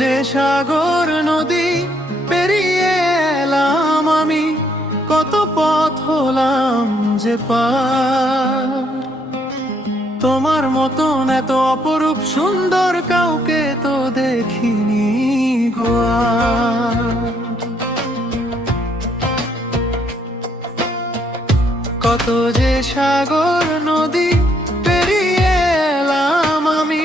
যে সাগর নদী পেরিয়ে এলাম আমি, কত পথ হলাম যে পার। তোমার মতন এত অপরূপ সুন্দর কাউকে তো দেখিনি গো আর। কত যে সাগর নদী পেরিয়ে এলাম আমি,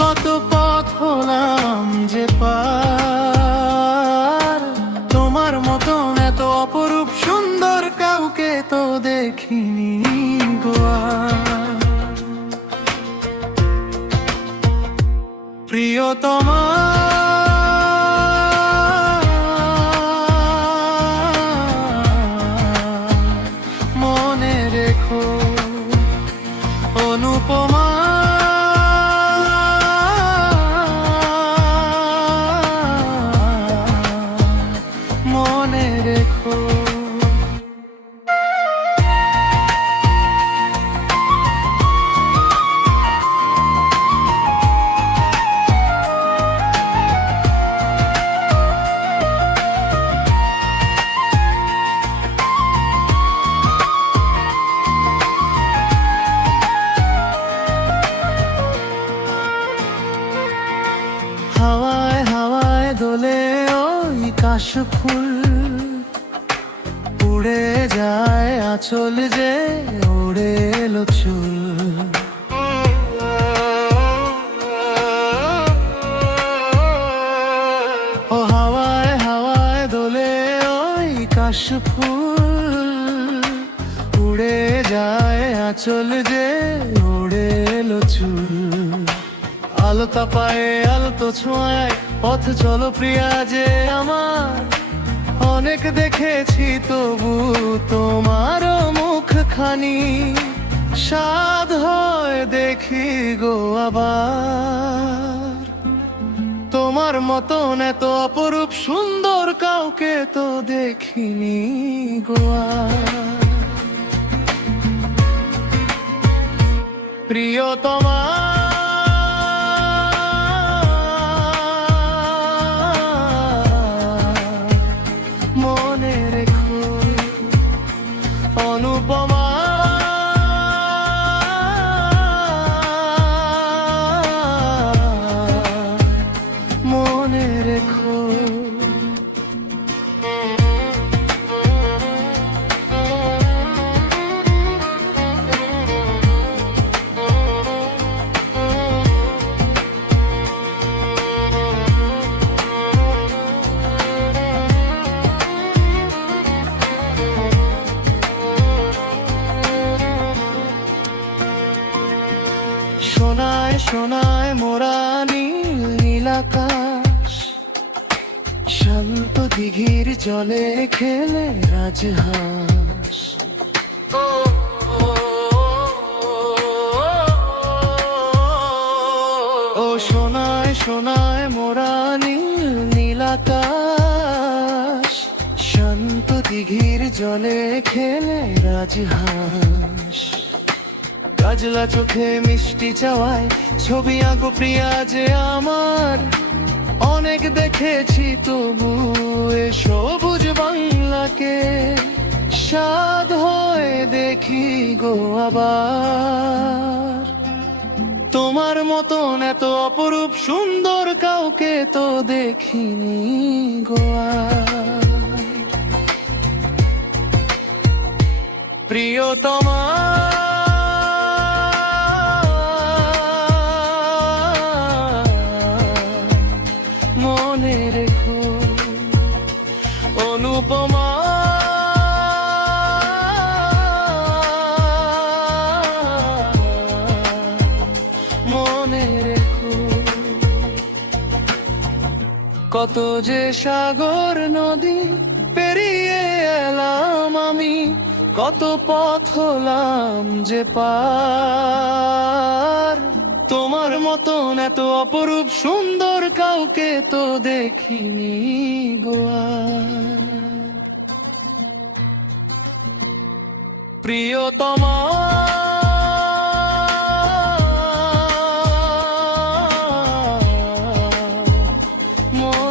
কত পথ হলাম যে পার। তোমার মতন এত অপরূপ সুন্দর কাউকে তো দেখিনি গো আর। প্রিয়তমা মনে রেখো, অনুপমা মনে রেখো। হাওয়ায় হাওয়ায় দোলে ওই কাশফুল, উড়ে যায় আঁচল যে ওড়ে এলো চুল। ও হাওয়ায় হাওয়ায় দোলে ওই কাশফুল, উড়ে যায় আঁচল যে ওড়ে এলো চুল। আলতা পায়ে আলতো ছোঁয়ায় পথ চলো প্রিয়া যে আমার, অনেক দেখেছি তবু তোমার মুখখানি, সাধ হয় দেখি গো আবার। তোমার মতন এত অপরূপ সুন্দর কাউকে তো দেখিনি গো আর। প্রিয়তমা মনে রেখো, অনুপমা মনে রেখো। সোনায় সোনায় মোরা নীল নীল আকাশ, শান্ত দিঘির জলে খেলে রাজহাঁস। ও সোনায় সোনায় মোরা নীল নীল আকাশ, শান্ত দিঘির জলে খেলে রাজহাঁস। কাজলা চোখে মিষ্টি চাওয়ায় ছবি আঁকো প্রিয়া যে আমার, অনেক দেখেছি তবু এ সবুজ বাংলাকে, সাধ হয়ে দেখি গো আবার। তোমার মতন এত অপরূপ সুন্দর কাউকে তো দেখিনি গো আর। প্রিয়তমা মনে রেখো, অনুপমা মনে রেখো। কত যে সাগর নদী পেরিয়ে এলাম আমি, কত পথ হলাম যে পার। তোমার মতন এত অপরূপ সুন্দর কাউকে তো দেখিনি গো আর। প্রিয়তমা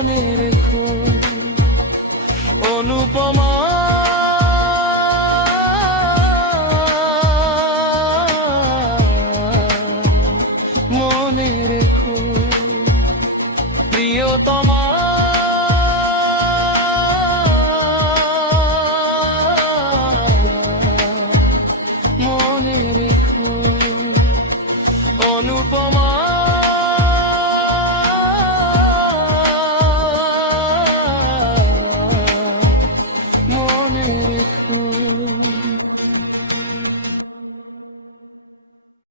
মনে রেখো অনুপমা মনে রেখো প্রিয়তমা